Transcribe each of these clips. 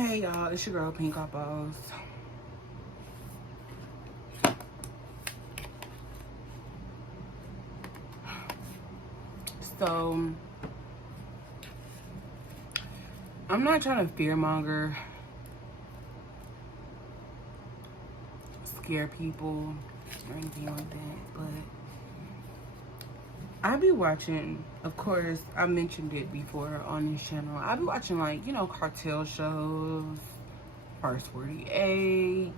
Hey y'all, it's your girl Pink Boss. So I'm not trying to fearmonger, scare people or anything like that, but I be watching, of course, I mentioned it before on this channel, I be watching, like, you know, cartel shows, First 48,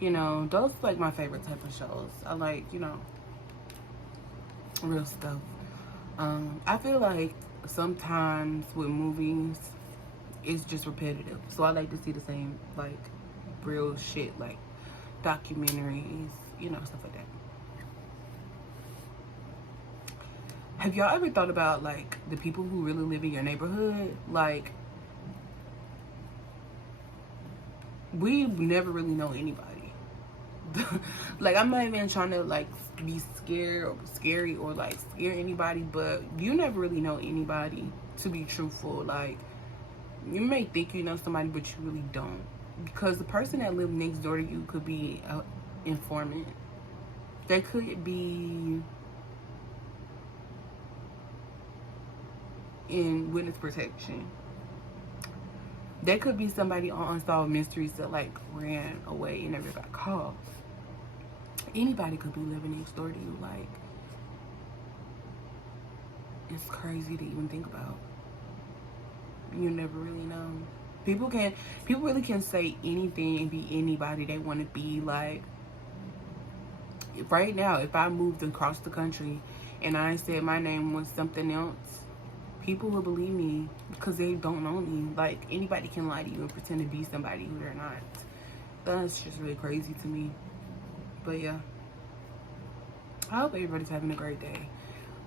you know, those like my favorite type of shows. I like, you know, real stuff. I feel like sometimes with movies, it's just repetitive. So I like to see the same, like, real shit, like documentaries, you know, stuff like that. Have y'all ever thought about, like, the people who really live in your neighborhood? Like, we never really know anybody. Like, I'm not even trying to, like, be scared or scary or, like, scare anybody, but you never really know anybody, to be truthful. Like, you may think you know somebody, but you really don't. Because the person that lives next door to you could be an informant. They could be in witness protection. There could be somebody on Unsolved Mysteries that, like, ran away and never got caught. Anybody could be living next door to you. Like, it's crazy to even think about. You never really know. People really can say anything and be anybody they want to be. Like, right now, if I moved across the country and I said my name was something else, people will believe me because they don't know me. Like, anybody can lie to you and pretend to be somebody who they're not. That's just really crazy to me. But yeah, I hope everybody's having a great day.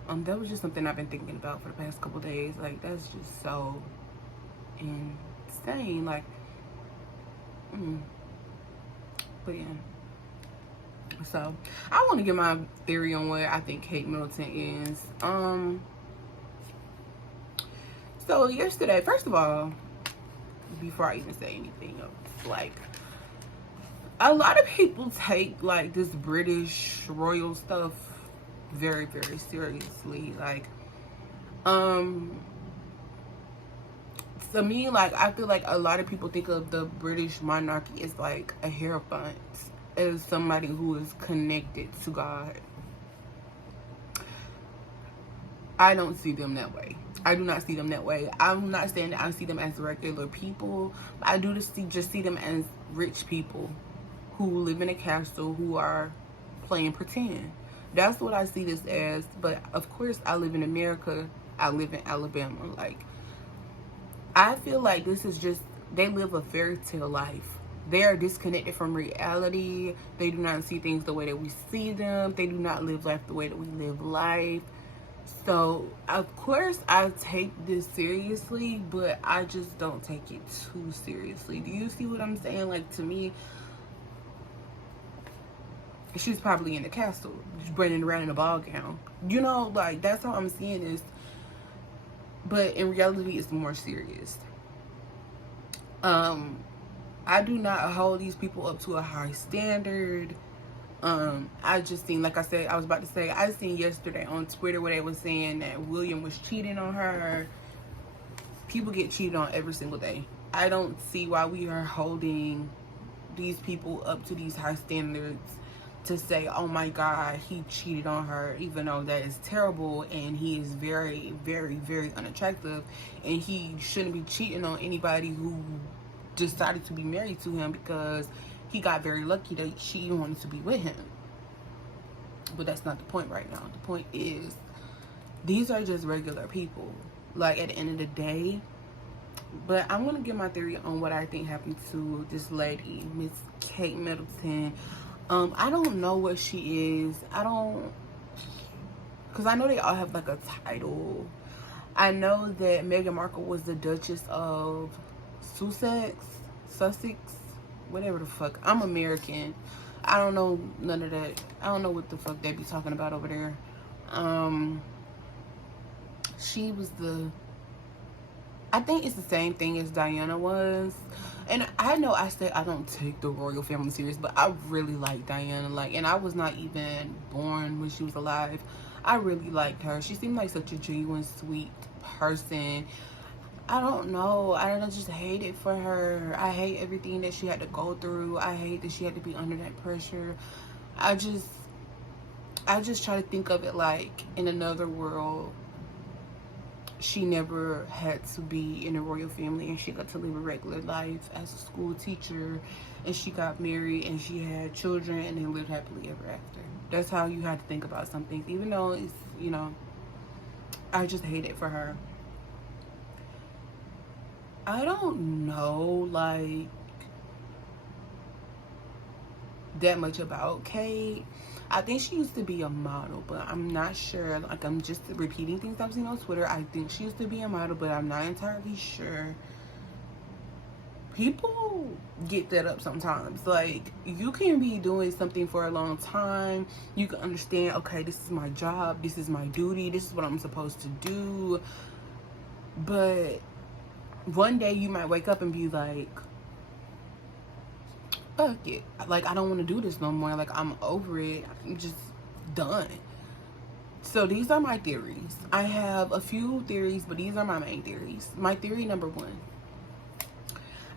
That was just something I've been thinking about for the past couple days. Like, that's just so insane. Like, but yeah. So I want to get my theory on what I think Kate Middleton is. So yesterday, first of all, before I even say anything else, like, a lot of people take, like, this British royal stuff very, very seriously. Like, to me, like, I feel like a lot of people think of the British monarchy as, like, a hierophant, as somebody who is connected to God. I don't see them that way. I do not see them that way. I'm not saying that I see them as regular people. I do just see them as rich people who live in a castle, who are playing pretend. That's what I see this as. But of course, I live in America. I live in Alabama. Like, I feel like this is just, they live a fairy tale life. They are disconnected from reality. They do not see things the way that we see them. They do not live life the way that we live life. So, of course, I take this seriously, but I just don't take it too seriously. Do you see what I'm saying? Like, to me, she's probably in the castle, just running around in a ball gown. You know, like, that's how I'm seeing this. But in reality, it's more serious. I do not hold these people up to a high standard. I just seen, like I said, I was about to say, I seen yesterday on Twitter where they was saying that William was cheating on her. People get cheated on every single day. I don't see why we are holding these people up to these high standards to say, oh my God, he cheated on her, even though that is terrible and he is very, very, very unattractive, and he shouldn't be cheating on anybody who decided to be married to him because he got very lucky that she wanted to be with him. But that's not the point right now. The point is, these are just regular people, like, at the end of the day. But I'm gonna give my theory on what I think happened to this lady, Miss Kate Middleton. I don't know what she is. Because I know they all have, like, a title. I know that Meghan Markle was the Duchess of Sussex, whatever the fuck. I'm American. I don't know none of that. I don't know what the fuck they be talking about over there. She was the I think it's the same thing as Diana was. And I know I said I don't take the royal family serious, but I really like Diana. Like, and I was not even born when she was alive. I really liked her. She seemed like such a genuine, sweet person. I don't know. I don't know, just hate it for her. I hate everything that she had to go through. I hate that she had to be under that pressure. I just try to think of it like in another world. She never had to be in a royal family and she got to live a regular life as a school teacher, and she got married and she had children and they lived happily ever after. That's how you have to think about some things, even though it's, you know, I just hate it for her. I don't know like that much about Kate. I think she used to be a model, but I'm not sure. Like, I'm just repeating things I've seen on Twitter. I think she used to be a model, but I'm not entirely sure. People get that up sometimes. Like, you can be doing something for a long time. You can understand, okay, this is my job. This is my duty. This is what I'm supposed to do. But one day you might wake up and be like, fuck it. Like, I don't want to do this no more. Like, I'm over it. I'm just done. So these are my theories. I have a few theories, but these are my main theories. My theory number one.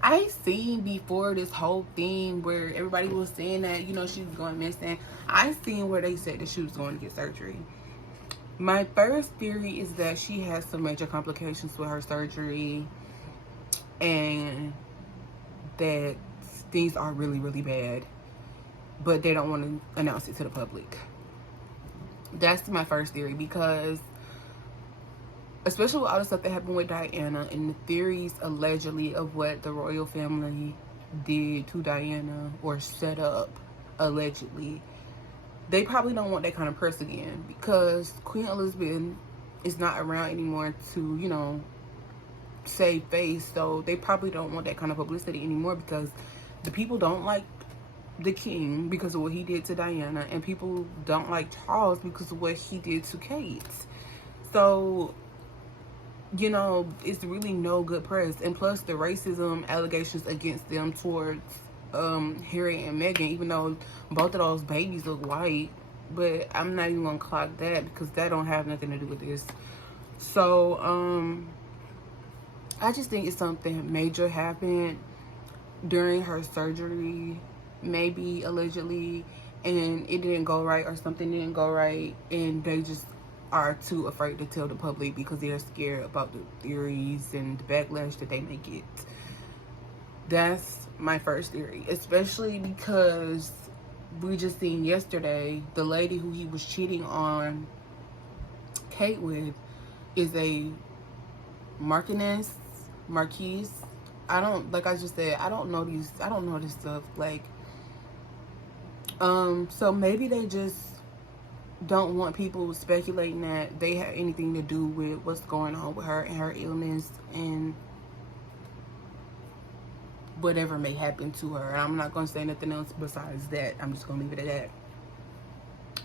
I seen before this whole thing where everybody was saying that, you know, she was going missing. I seen where they said that she was going to get surgery. My first theory is that she has some major complications with her surgery and that things are really, really bad, but they don't want to announce it to the public. That's my first theory, because especially with all the stuff that happened with Diana and the theories allegedly of what the royal family did to Diana or set up allegedly, they probably don't want that kind of press again, because Queen Elizabeth is not around anymore to, you know, save face. So they probably don't want that kind of publicity anymore, because the people don't like the king because of what he did to Diana, and people don't like Charles because of what he did to Kate. So, you know, it's really no good press. And plus the racism allegations against them towards Harry and Meghan, even though both of those babies look white, but I'm not even gonna clock that because that don't have nothing to do with this. So I just think it's something major happened during her surgery, maybe allegedly, and it didn't go right, or something didn't go right, and they just are too afraid to tell the public because they're scared about the theories and the backlash that they may get. That's my first theory, especially because we just seen yesterday the lady who he was cheating on Kate with is a marquise. I don't, like I just said, I don't know this stuff. Like, so maybe they just don't want people speculating that they have anything to do with what's going on with her and her illness and whatever may happen to her. And I'm not going to say nothing else besides that. I'm just going to leave it at that.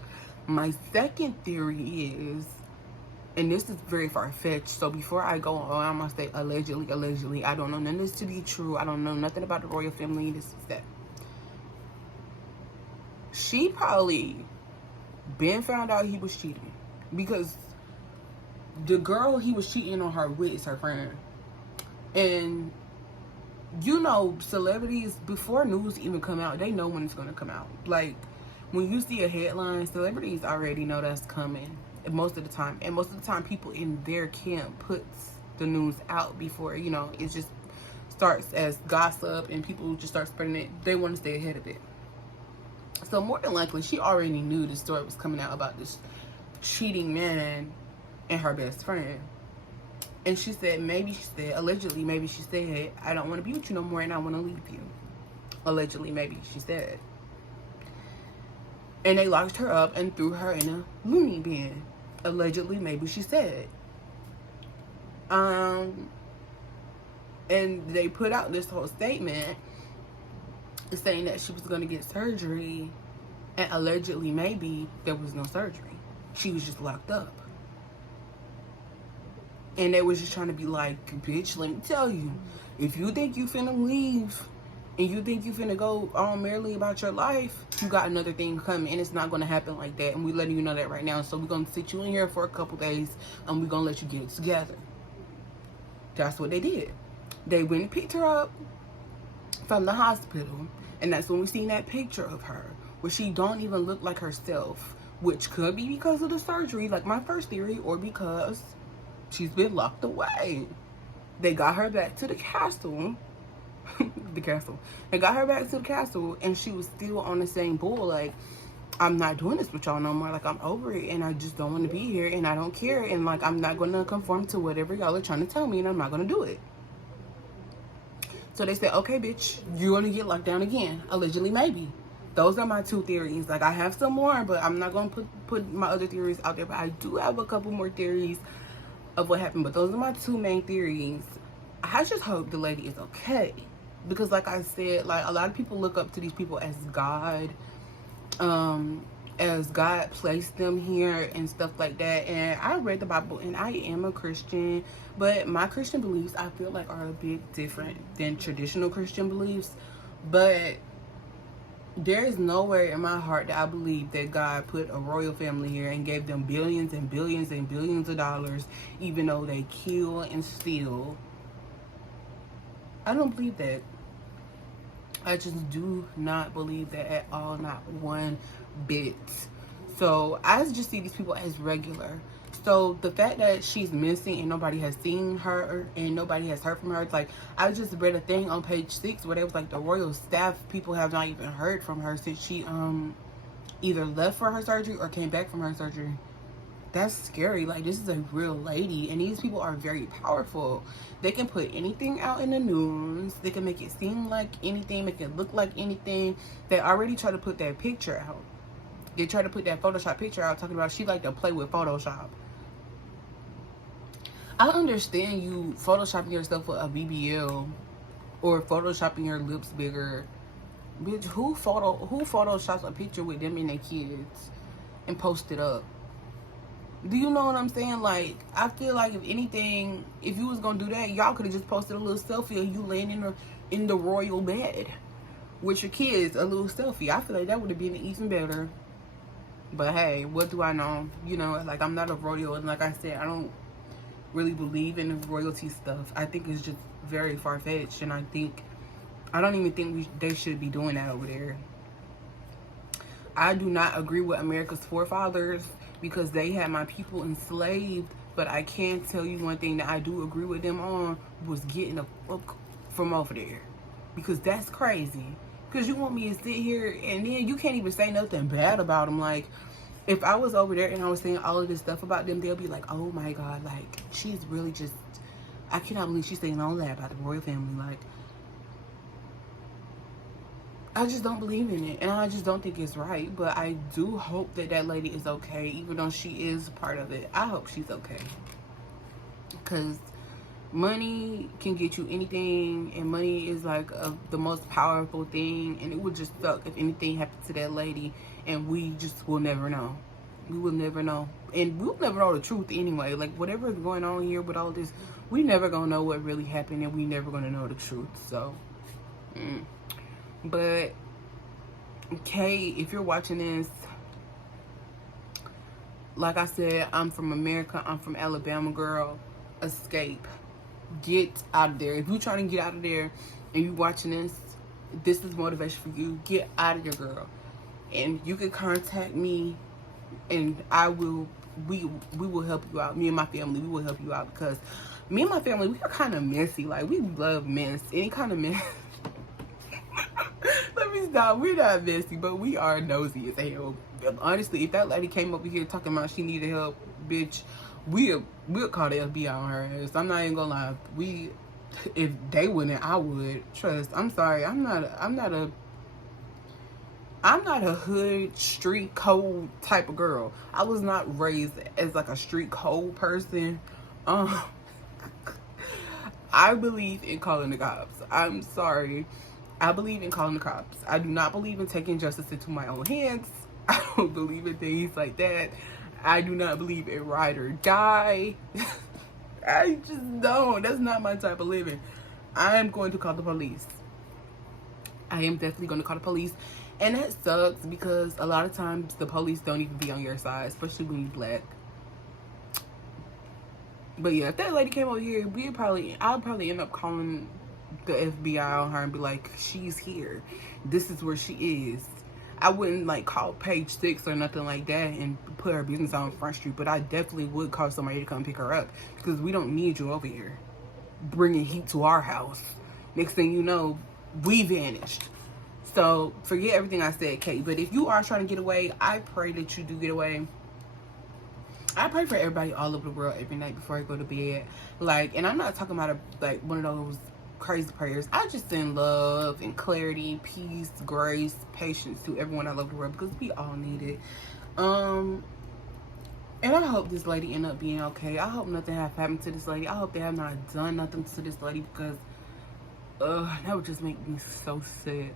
My second theory is, and this is very far-fetched, so before I go on, I'm going to say allegedly. I don't know none of this to be true. I don't know nothing about the royal family. This is that. She probably been found out he was cheating, because the girl he was cheating on her with is her friend. And, you know, celebrities, before news even come out, they know when it's going to come out. Like, when you see a headline, celebrities already know that's coming. Most of the time. And most of the time people in their camp puts the news out before, you know, it just starts as gossip and people just start spreading it. They want to stay ahead of it. So more than likely she already knew the story was coming out about this cheating man and her best friend. And she said, allegedly, maybe she said, I don't want to be with you no more and I want to leave you. Allegedly, maybe she said. And they locked her up and threw her in a loony bin. Allegedly, maybe she said. And they put out this whole statement saying that she was going to get surgery, and allegedly, maybe there was no surgery. She was just locked up. And they was just trying to be like, bitch, let me tell you, if you think you finna leave and you think you finna go on merrily about your life, you got another thing coming, and it's not gonna happen like that. And we letting you know that right now. So we're gonna sit you in here for a couple days, and we're gonna let you get it together. That's what they did. They went and picked her up from the hospital, and that's when we seen that picture of her where she don't even look like herself, which could be because of the surgery, like my first theory, or because she's been locked away. They got her back to the castle. The castle. They got her back to the castle, and she was still on the same bull. Like, I'm not doing this with y'all no more. Like, I'm over it, and I just don't want to be here, and I don't care. And, like, I'm not going to conform to whatever y'all are trying to tell me, and I'm not going to do it. So they said, okay, bitch, you're going to get locked down again. Allegedly, maybe. Those are my two theories. Like, I have some more, but I'm not going to put my other theories out there. But I do have a couple more theories of what happened. But those are my two main theories. I just hope the lady is okay. Because like I said, like, a lot of people look up to these people as God. As God placed them here and stuff like that. And I read the Bible, and I am a Christian, but my Christian beliefs, I feel like, are a bit different than traditional Christian beliefs. But there is nowhere in my heart that I believe that God put a royal family here and gave them billions and billions and billions of dollars, even though they kill and steal. I don't believe that. I just do not believe that at all, not one bit. So I just see these people as regular. So the fact that she's missing and nobody has seen her and nobody has heard from her, it's like, I just read a thing on page 6 where they was like, the royal staff people have not even heard from her since she either left for her surgery or came back from her surgery. That's scary. Like, this is a real lady, and these people are very powerful. They can put anything out in the news. They can make it seem like anything, make it look like anything. They already try to put that picture out. They try to put that Photoshop picture out talking about she like to play with Photoshop. I understand you photoshopping yourself with a BBL or photoshopping your lips bigger. Bitch, who photoshops a picture with them and their kids and post it up? Do you know what I'm saying? Like, I feel like if anything, if you was gonna do that, y'all could have just posted a little selfie of you laying in the royal bed with your kids, a little selfie. I feel like that would have been even better. But hey, what do I know? You know, like, I'm not a royal, and like I said, I don't really believe in the royalty stuff. I think it's just very far-fetched, and I don't even think they should be doing that over there. I do not agree with America's forefathers because they had my people enslaved, but I can tell you one thing that I do agree with them on was getting the fuck from over there, because that's crazy. Because you want me to sit here and then you can't even say nothing bad about them. Like, if I was over there and I was saying all of this stuff about them, they'll be like, oh my God, like, she's really just, I cannot believe she's saying all that about the royal family. Like, I just don't believe in it, and I just don't think it's right. But I do hope that that lady is okay, even though she is part of it. I hope she's okay, because money can get you anything, and money is like the most powerful thing, and it would just suck if anything happened to that lady, and we just will never know. We will never know, and we'll never know the truth anyway. Like, whatever is going on here with all this, we never gonna know what really happened, and we never gonna know the truth. So But okay, if you're watching this, like I said, I'm from America, I'm from Alabama, girl. Escape. Get out of there. If you're trying to get out of there and you watching this is motivation for you. Get out of here, girl. And you can contact me, and we will help you out. Me and my family, we will help you out, because me and my family, we are kind of messy. Like, we love mess. Any kind of mess. Let me stop. We're not messy, but we are nosy as hell. Honestly, if that lady came over here talking about she needed help, bitch, we'll call the FBI on her ass. I'm not even gonna lie. If they wouldn't, I would. Trust. I'm sorry. I'm not a hood, street code type of girl. I was not raised as like a street code person. I believe in calling the cops. I'm sorry. I believe in calling the cops. I do not believe in taking justice into my own hands. I don't believe in things like that. I do not believe in ride or die. I just don't. That's not my type of living. I am going to call the police. I am definitely going to call the police. And that sucks because a lot of times the police don't even be on your side, especially when you black. But yeah, if that lady came over here, I'll probably end up calling the FBI on her and be like, she's here. This is where she is. I wouldn't like call page 6 or nothing like that and put her business on Front Street, but I definitely would call somebody to come pick her up because we don't need you over here bringing heat to our house. Next thing you know, we vanished. So forget everything I said, Kate. But if you are trying to get away, I pray that you do get away. I pray for everybody all over the world every night before I go to bed. Like, and I'm not talking about like one of those crazy prayers. I just send love and clarity, peace, grace, patience to everyone all over the world because we all need it. And I hope this lady end up being okay. I hope nothing have happened to this lady. I hope they have not done nothing to this lady because that would just make me so sick.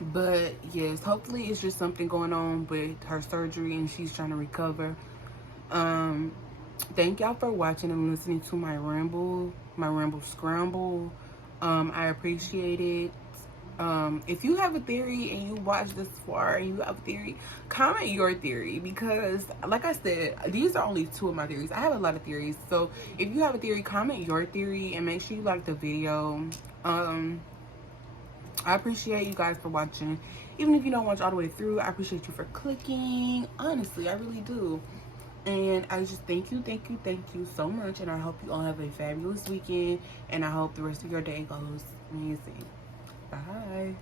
But yes, hopefully it's just something going on with her surgery and she's trying to recover. Thank y'all for watching and listening to my ramble scramble. I appreciate it. If you have a theory and you watch this far and you have a theory, comment your theory because like I said, these are only 2 of my theories. I have a lot of theories, so if you have a theory, comment your theory and make sure you like the video. I appreciate you guys for watching. Even if you don't watch all the way through, I appreciate you for clicking. Honestly, I really do. And I just thank you so much. And I hope you all have a fabulous weekend. And I hope the rest of your day goes amazing. Bye.